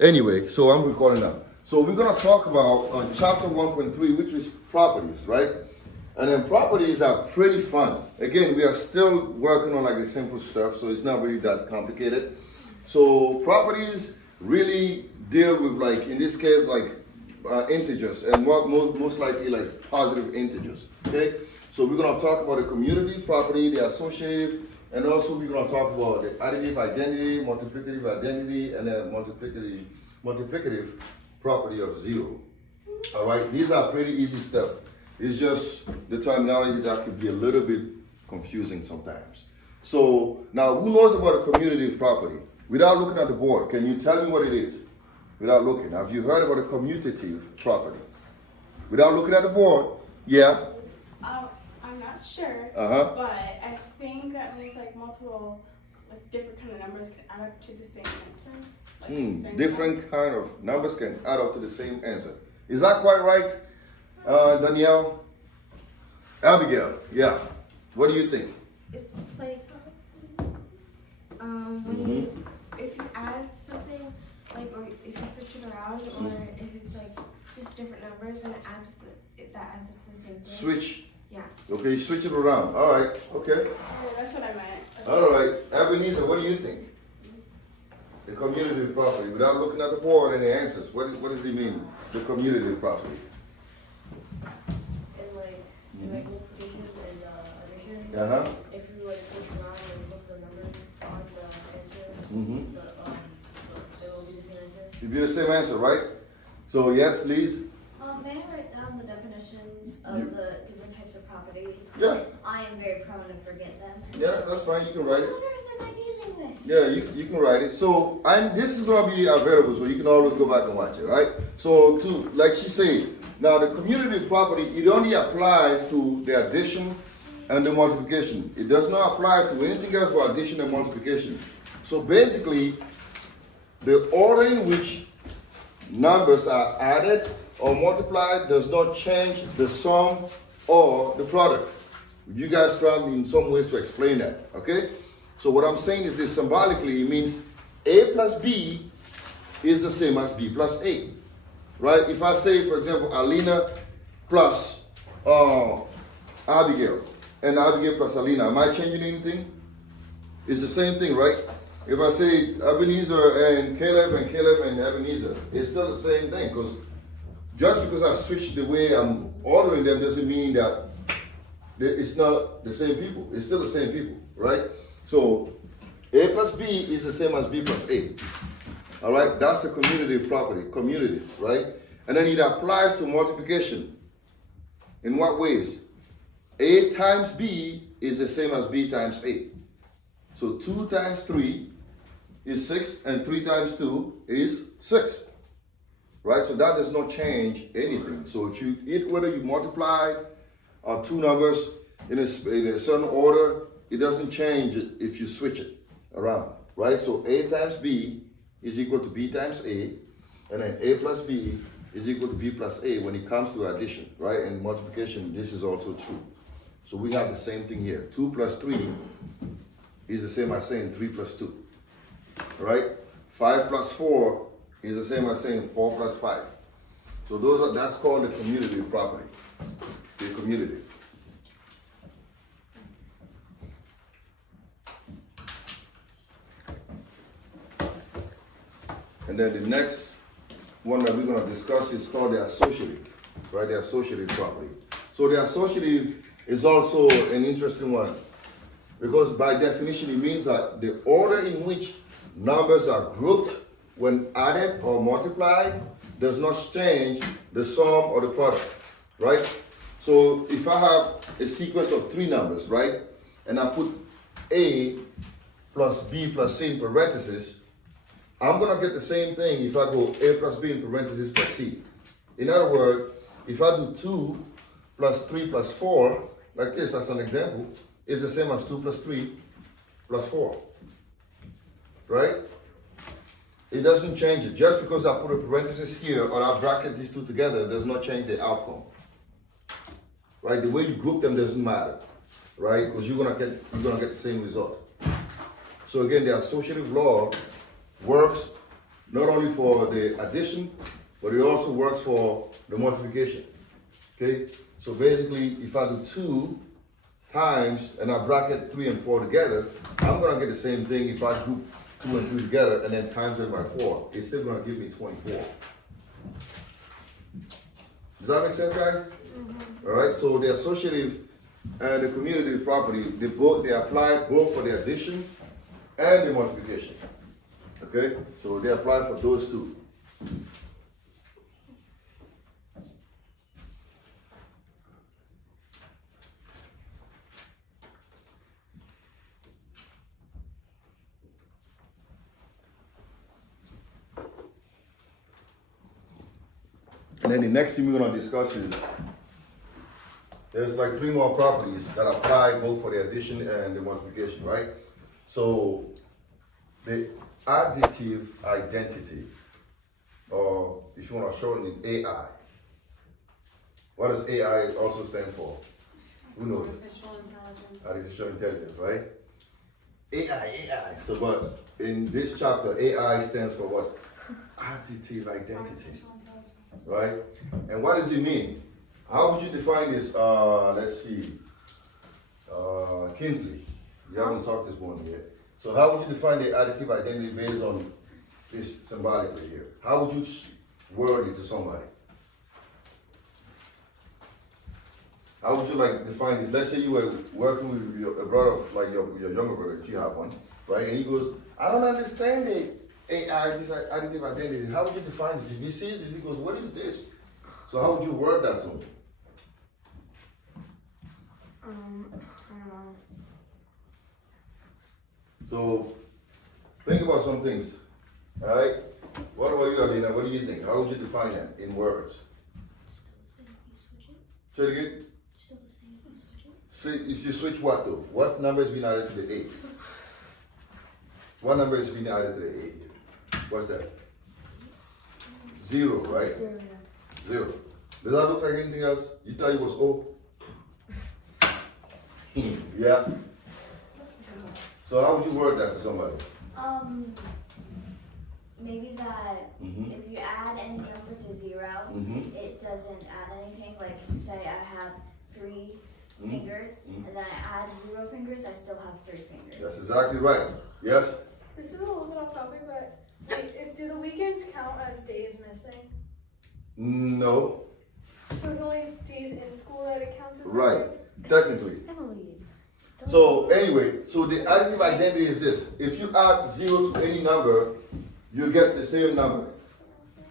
Anyway, so I'm recording now. So we're gonna talk about on chapter 1.3, which is properties, right? And then properties are pretty fun. Again, we are still working on like the simple stuff, so it's not really that complicated. So properties really deal with, like, in this case, like integers, and most likely like positive integers. Okay. So we're gonna talk about the commutative property, the associative, and also we're gonna talk about the additive identity, multiplicative identity, and then multiplicative property of 0. All right, these are pretty easy stuff. It's just the terminology that could be a little bit confusing sometimes. So now, who knows about a commutative property? Without looking at the board, can you tell me what it is? Without looking, have you heard about a commutative property? Without looking at the board, yeah. I'm not sure, but I think that means like multiple, like different kind of numbers can add up to the same answer. Like Different kind of numbers can add up to the same answer. Is that quite right, Danielle? Abigail, yeah. What do you think? It's like when if you add something, like, or if you switch it around, or if it's like just different numbers and it adds up that adds up to the same thing. Switch. Yeah. Okay, switch it around. All right. Okay. Yeah, that's what I meant. All right. Ebenezer, what do you think? The commutative property. Without looking at the board and the answers, what does he mean? The commutative property. And like multiplication and addition. If you like switch around and most of the numbers on the answer, it will be the same answer. It'll be the same answer, right? So yes, Liz. May I write down the definitions of the different types of properties? Yeah. I am very prone to forget them. Yeah, that's fine. You can write it. What am I dealing with? Yeah, you can write it. So, and this is going to be available, so you can always go back and watch it, right? So, like she said, now the commutative property, it only applies to the addition and the multiplication. It does not apply to anything else but addition and multiplication. So basically, the order in which numbers are added or multiplied does not change the sum or the product. You guys try in some ways to explain that, okay? So what I'm saying is this: symbolically, it means A plus B is the same as B plus A, right? If I say, for example, Alina plus Abigail, and Abigail plus Alina, am I changing anything? It's the same thing, right? If I say Ebenezer and Caleb and Ebenezer, it's still the same thing, because just because I switched the way I'm ordering them doesn't mean that it's not the same people. It's still the same people, right? So A plus B is the same as B plus A. All right, that's the commutative property, commutative, right? And then it applies to multiplication. In what ways? A times B is the same as B times A. So 2 times 3 is 6, and 3 times 2 is 6. Right, so that does not change anything. So if whether you multiply two numbers in a certain order, it doesn't change it if you switch it around, right? So A times B is equal to B times A, and then A plus B is equal to B plus A when it comes to addition, right? And multiplication, this is also true. So we have the same thing here. 2 plus 3 is the same as saying 3 plus 2, right? 5 plus 4 is the same as saying 4 plus 5. So that's called the commutative property. The commutative. And then the next one that we're going to discuss is called the associative, right? The associative property. So the associative is also an interesting one, because by definition it means that the order in which numbers are grouped when added or multiplied does not change the sum or the product, right? So if I have a sequence of 3 numbers, right, and I put A plus B plus C in parentheses, I'm gonna get the same thing if I go A plus B in parentheses plus C. In other words, if I do 2 plus 3 plus 4, like this as an example, is the same as 2 plus 3 plus 4, right? It doesn't change it. Just because I put a parenthesis here or I bracket these two together does not change the outcome. Right? The way you group them doesn't matter. Right? Because you're gonna get the same result. So again, the associative law works not only for the addition, but it also works for the multiplication. Okay? So basically, if I do 2 times and I bracket 3 and 4 together, I'm gonna get the same thing if I group 2 and 3 together and then times it by 4. It's still gonna give me 24. Does that make sense, guys? Mm-hmm. All right. So the associative and the commutative property, they apply both for the addition and the multiplication. Okay. So they apply for those two. And then the next thing we're going to discuss is there's like 3 more properties that apply both for the addition and the multiplication, right? So the additive identity, or if you want to shorten it, AI. What does AI also stand for? Who knows? Artificial intelligence. Artificial intelligence, right? AI. So, but in this chapter, AI stands for what? Additive identity. Right? And what does it mean? How would you define this? Let's see. Kinsley, you haven't talked this morning yet. So how would you define the additive identity based on this symbolically here? How would you word it to somebody? How would you like define this? Let's say you were working with a brother, like your younger brother, if you have one, right? And he goes, I don't understand it. AI, this additive identity, how would you define this? If he sees this, he goes, what is this? So how would you word that to him? I don't know. So think about some things, all right? What about you, Alina? What do you think? How would you define that in words? Still the same if you switch it. Say it again. Still the same if you switch it. See, if you switch what though? What number is being added to the 8? What number is being added to the 8? What's that? 0, right? 0. Does that look like anything else? You thought it was O? Yeah? So how would you word that to somebody? Maybe that if you add any number to 0, it doesn't add anything. Like say I have 3 fingers, and then I add 0 fingers, I still have 3 fingers. That's exactly right. Yes? This is a little bit off topic, but do the weekends count as days missing? No. So it's only days in school that it counts as Right. missing? Technically. So anyway, so the additive identity is this. If you add 0 to any number, you get the same number.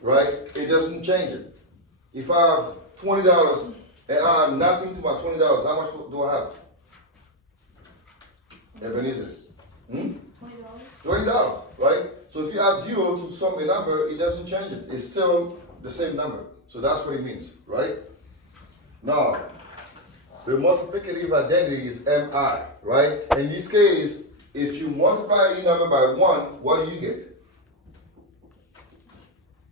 Right? It doesn't change it. If I have $20 and I have nothing to my $20, how much do I have? Ebenezer. $20, right? So if you add 0 to some number, it doesn't change it. It's still the same number. So that's what it means, right? Now, the multiplicative identity is MI, right? In this case, if you multiply any number by 1, what do you get?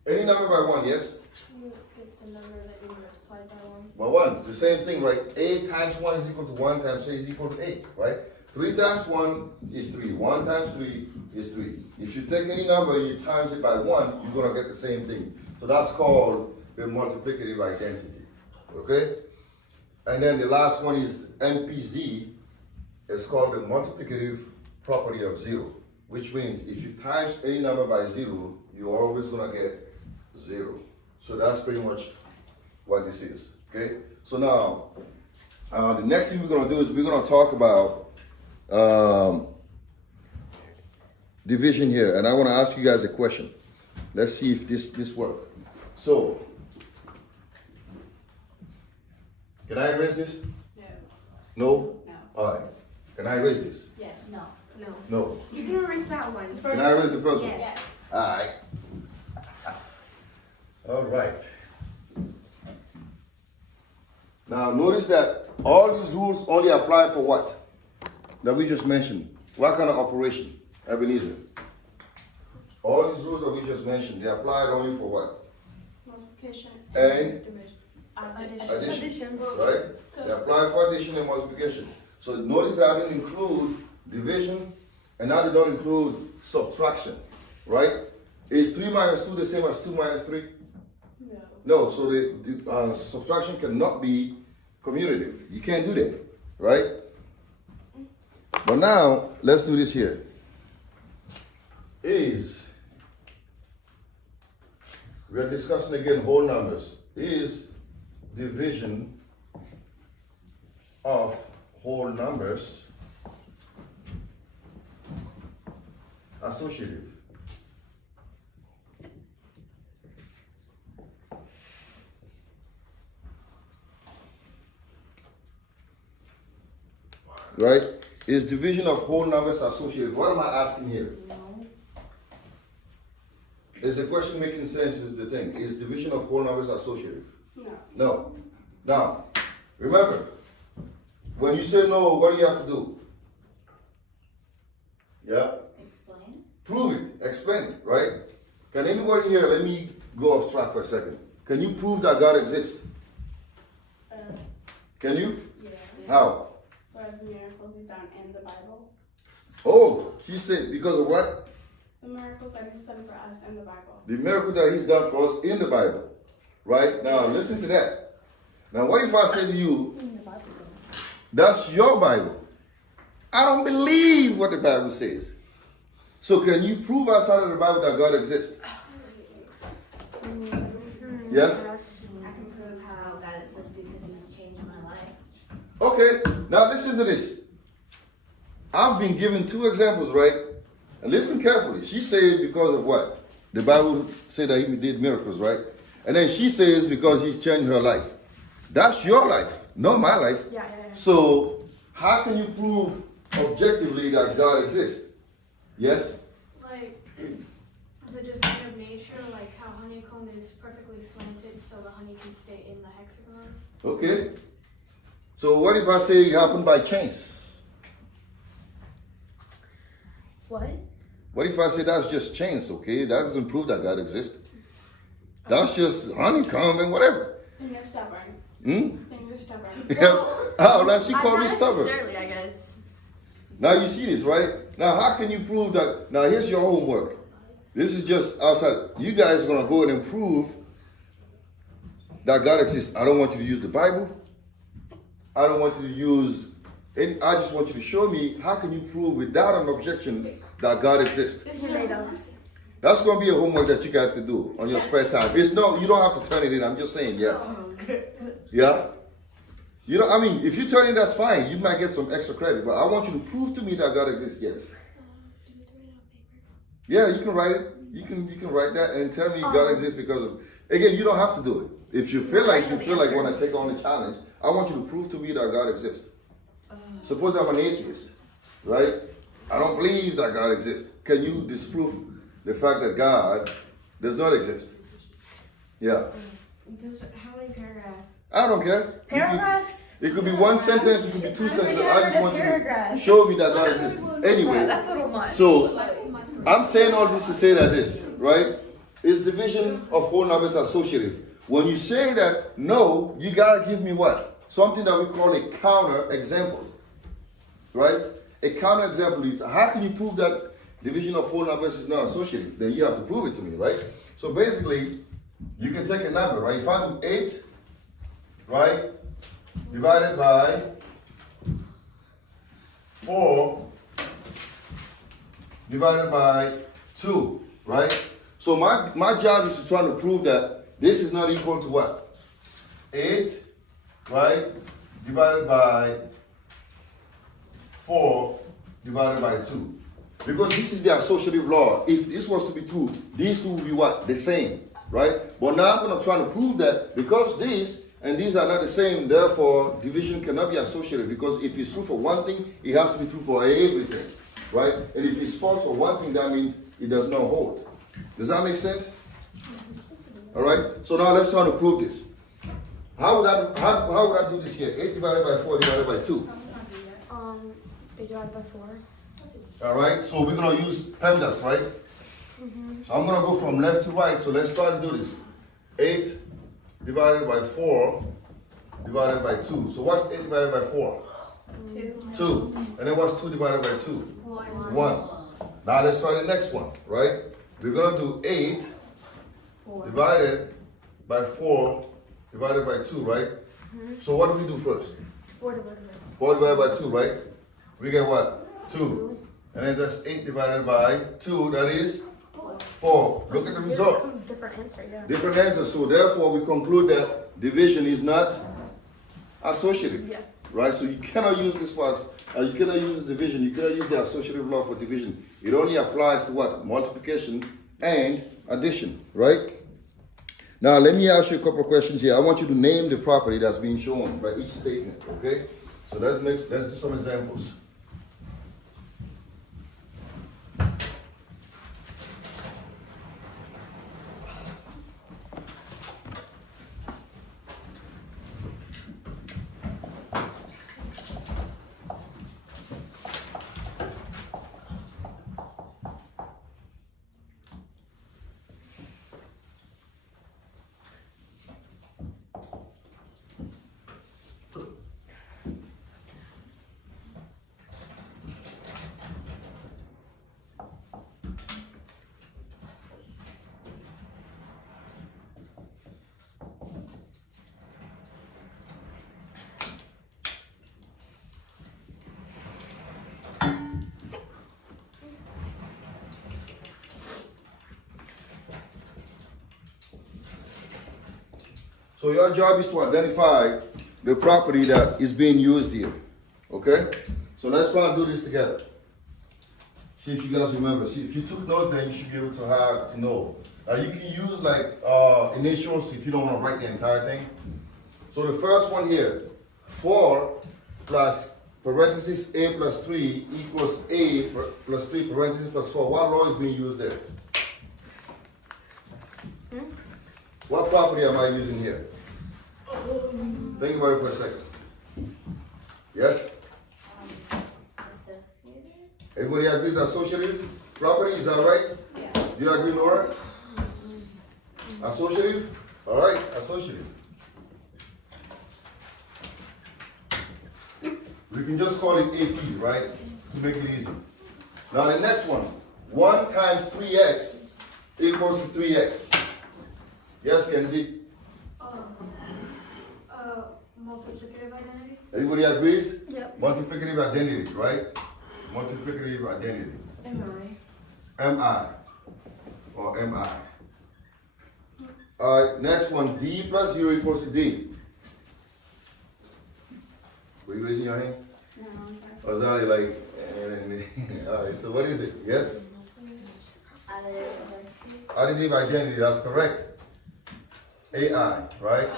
Any number by 1, yes? You get the number that you multiplied by 1. By 1, the same thing, right? 8 times 1 is equal to 1 times 8 is equal to 8, right? 3 times 1 is 3. 1 times 3 is 3. If you take any number, you times it by 1, you're going to get the same thing. So that's called the multiplicative identity. Okay? And then the last one is MPZ. It's called the multiplicative property of 0, which means if you times any number by 0, you're always going to get 0. So that's pretty much what this is. Okay? So now, the next thing we're going to do is we're going to talk about division here, and I want to ask you guys a question. Let's see if this works. So, can I erase this? No. No? No. All right. Can I erase this? Yes. No. No. No. You can erase that one. The Can first I one. erase the first one? Yes. All right. All right. Now notice that all these rules only apply for what? That we just mentioned. What kind of operation? Ebenezer. All these rules that we just mentioned, they apply only for what? Multiplication And division. addition. Right? They apply for addition and multiplication. So notice that I didn't include division and I did not include subtraction. Right? Is 3 minus 2 the same as 2 minus 3? No. No, so the subtraction cannot be commutative. You can't do that, right? But now, let's do this here. We are discussing again whole numbers. Is division of whole numbers associative? Right? Is division of whole numbers associative? What am I asking here? No. Is the question making sense is the thing? Is division of whole numbers associative? No. No. Now, remember, when you say no, what do you have to do? Yeah? Explain. Prove it. Explain it, right? Can anybody here, let me go off track for a second. Can you prove that God exists? Can you? Yeah. How? But miracles is done in the Bible. Oh, she said because of what? The miracles that He's done for us in the Bible. The miracle that He's done for us in the Bible. Right? Now, listen to that. Now, what if I say to you, that's your Bible? I don't believe what the Bible says. So can you prove outside of the Bible that God exists? Yes? I can prove how God exists because He's changed my life. Okay, now listen to this. I've been given 2 examples, right? And listen carefully. She said because of what? The Bible said that He did miracles, right? And then she says because He's changed her life. That's your life, not my life. Yeah. So how can you prove objectively that God exists? Yes? Like the design of nature, like how honeycomb is perfectly slanted so the honey can stay in the hexagons. Okay. So what if I say it happened by chance? What? What if I say that's just chance, okay? That doesn't prove that God exists. That's just honeycomb and whatever. Then you're stubborn. Hmm? Then you're stubborn. Oh, now she called me Not stubborn. necessarily, I guess. Now you see this, right? Now how can you prove that? Now here's your homework. This is just outside. You guys are going to go and prove that God exists. I don't want you to use the Bible. I don't want you to use any. I just want you to show me how can you prove without an objection that God exists. This He is made your us. That's going to be a homework that you guys can do on your spare time. It's no, you don't have to turn it in. I'm just saying, yeah. Yeah? You know, I mean, if you turn it, that's fine. You might get some extra credit. But I want you to prove to me that God exists, yes. Yeah, you can write it. You can write that and tell me God exists because of, again, you don't have to do it. If you feel like when I take on the challenge, I want you to prove to me that God exists. Suppose I'm an atheist, right? I don't believe that God exists. Can you disprove the fact that God does not exist? Yeah. How many paragraphs? I don't care. Paragraphs? It could be 1 sentence, it could be 2 sentences. I just want you to Paragraphs. show me that God exists. Anyway, That's a little much. so I'm saying all this to say that this, right? Is division of whole numbers associative. When you say that no, you gotta give me what? Something that we call a counter example. Right? A counter example is how can you prove that division of whole numbers is not associative? Then you have to prove it to me, right? So basically, you can take a number, right? If I do 8, right, divided by 4 divided by 2, right? So my job is to try to prove that this is not equal to what? 8, right, divided by 4 divided by 2. Because this is the associative law. If this was to be true, these two will be what? The same, right? But now I'm going to try to prove that because these and these are not the same, therefore division cannot be associative. Because if it's true for one thing, it has to be true for everything, right? And if it's false for one thing, that means it does not hold. Does that make sense? All right. So now let's try to prove this. How would I do this here? 8 divided by 4 divided by 2. 8 divided by 4. All right, so we're going to use PEMDAS, right? So I'm going to go from left to right, so let's try to do this. 8 divided by 4 divided by 2. So what's 8 divided by 4? 2. And then what's 2 divided by 2? 1. Now let's try the next one, right? we're gonna do 8 divided by 4 divided by 2, right? So what do we do first? 4 divided by 4 divided by 2, right? We get what? 2. And then that's 8 divided by 2, that is 4. Look at the result. different answer, yeah. Different answers. So therefore we conclude that division is not associative. Yeah. Right? So you cannot use this for you cannot use the division, you cannot use the associative law for division. It only applies to what? Multiplication and addition, right? Now let me ask you a couple of questions here. I want you to name the property that's being shown by each statement, okay? So let's do some examples. So your job is to identify the property that is being used here, okay? So let's try and do this together. See if you guys remember. See, if you took notes, then you should be able to know. Now you can use like initials if you don't want to write the entire thing. So the first one here, 4 plus parentheses a plus 3 equals a plus 3 parentheses plus 4. What law is being used there? What property am I using here? Think about it for a second. Yes? Associative? Everybody agrees associative property? Is that right? Yeah. Do you agree, Nora? Associative? All right, associative. We can just call it AP, right? To make it easy. Now the next one. 1 times 3x equals to 3x. Yes, Kenzie? Multiplicative identity? Everybody agrees? Yep. Multiplicative identity, right? Multiplicative identity. MI. Or MI. Alright, next one. D plus 0 equals to D. Were you raising your hand? No. I was already like, alright, so what is it? Yes? Additive identity, that's correct. AI, right?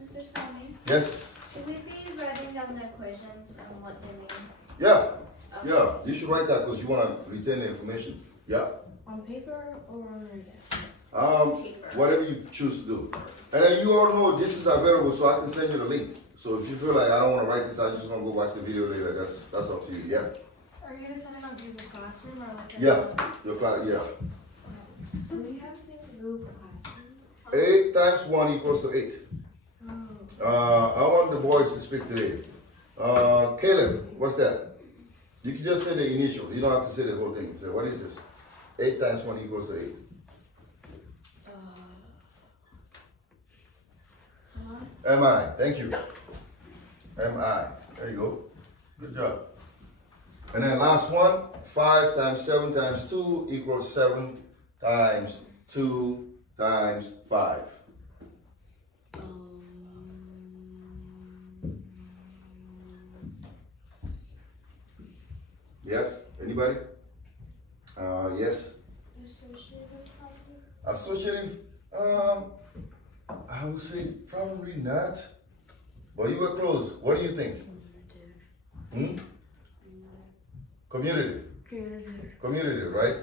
Mr. Swami, Yes? should we be writing down the equations and what they mean? Yeah. Yeah, you should write that because you want to retain the information. Yeah. On paper or on Whatever you choose to do. And then you all know this is available, so I can send you the link. So if you feel like I don't want to write this, I just want to go watch the video later. That's up to you. Yeah. Are you gonna send it on Google Classroom or like? Yeah. Your class. Yeah. Do we have things to Google Classroom? 8 times 1 equals to 8. I want the boys to speak today. Caleb, what's that? You can just say the initial. You don't have to say the whole thing. So what is this? 8 times 1 equals to 8. MI. Thank you. MI. There you go. Good job. And then last one. 5 times 7 times 2 equals 7 times 2 times 5. Yes? Anybody? Yes? Associative, I would say probably not. But you were close. What do you think? Commutative. Commutative, right?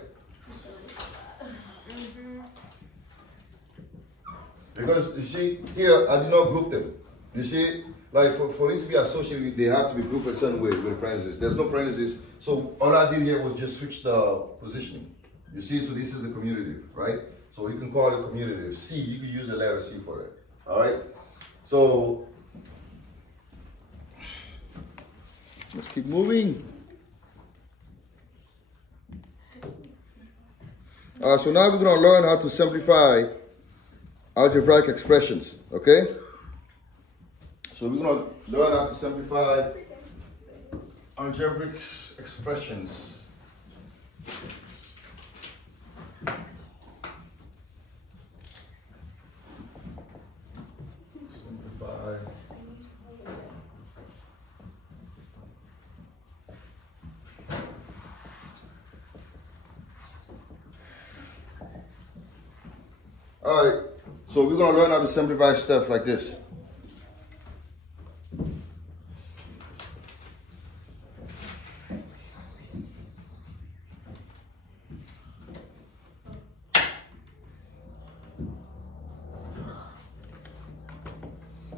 Because you see, here I did not group them. You see, like for it to be associated, they have to be grouped a certain way with parentheses. There's no parentheses, so all I did here was just switch the positioning. You see, so this is the commutative, right? So you can call it commutative. C, you can use the letter C for it. All right? So let's keep moving. So now we're gonna learn how to simplify algebraic expressions, okay? So we're gonna learn how to simplify algebraic expressions. Simplify. Alright, so we're gonna learn how to simplify stuff like this.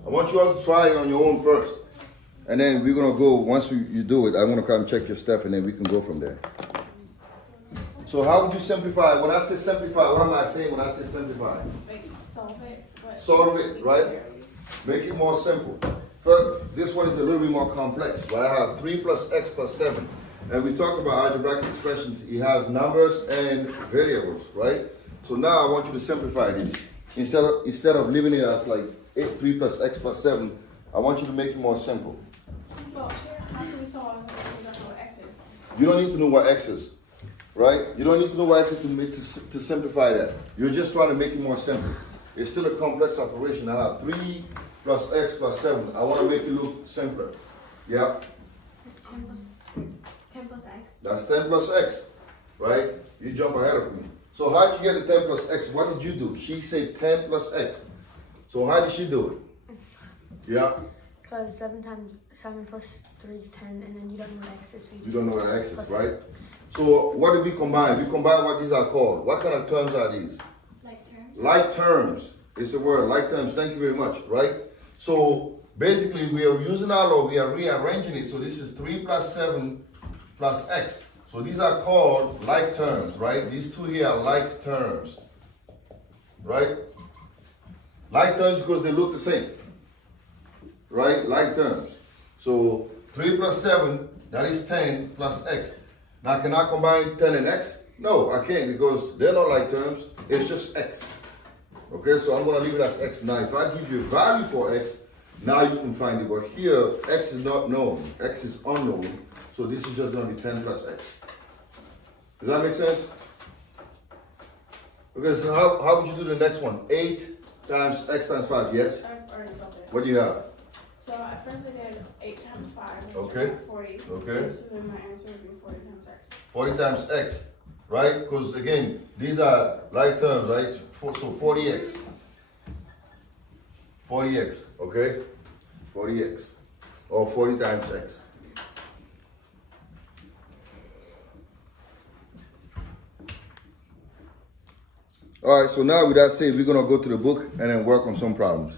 I want you all to try it on your own first. And then we're gonna go, once you do it, I'm gonna come check your stuff and then we can go from there. So how would you simplify? When I say simplify, what am I saying when I say simplify? Like solve it. But Solve it, right? Make it more simple. First, this one is a little bit more complex, right? I have 3 plus x plus 7. And we talk about algebraic expressions. It has numbers and variables, right? So now I want you to simplify these. Instead of leaving it as like 3 plus x plus 7, I want you to make it more simple. Well, how can we solve if we don't know what x is? You don't need to know what x is, right? You don't need to know what x is to simplify that. You're just trying to make it more simple. It's still a complex operation. I have 3 plus x plus 7. I want to make it look simpler. Yeah? 10 plus x. That's 10 plus x, right? You jump ahead of me. So how did you get the 10 plus x? What did you do? She said 10 plus x. So how did she do it? Yeah? Because 7 plus 3 is 10, and then you don't know what x is. So You don't know what x is, right? So what did we combine? We combine what these are called. What kind of terms are these? Like terms. Like terms. It's the word, like terms. Thank you very much, right? So basically we are using our law, we are rearranging it. So this is 3 plus 7 plus x. So these are called like terms, right? These two here are like terms, right? Like terms because they look the same, right? Like terms. So 3 plus 7, that is 10 plus x. Now can I combine 10 and x? No, I can't because they're not like terms. It's just x. Okay, so I'm going to leave it as x. Now if I give you a value for x, now you can find it. But here, x is not known. X is unknown. So this is just going to be 10 plus x. Does that make sense? Okay, so how would you do the next one? 8 times x times 5, yes? I've already solved it. What do you have? So at first I did 8 times 5, which Okay. is 40. Okay. So then my answer would be 40 times x. 40 times x, right? Because again, these are like terms, right? So 40x. 40x, okay? 40x. Or 40 times x. All right, so now with that said, we're going to go to the book and then work on some problems.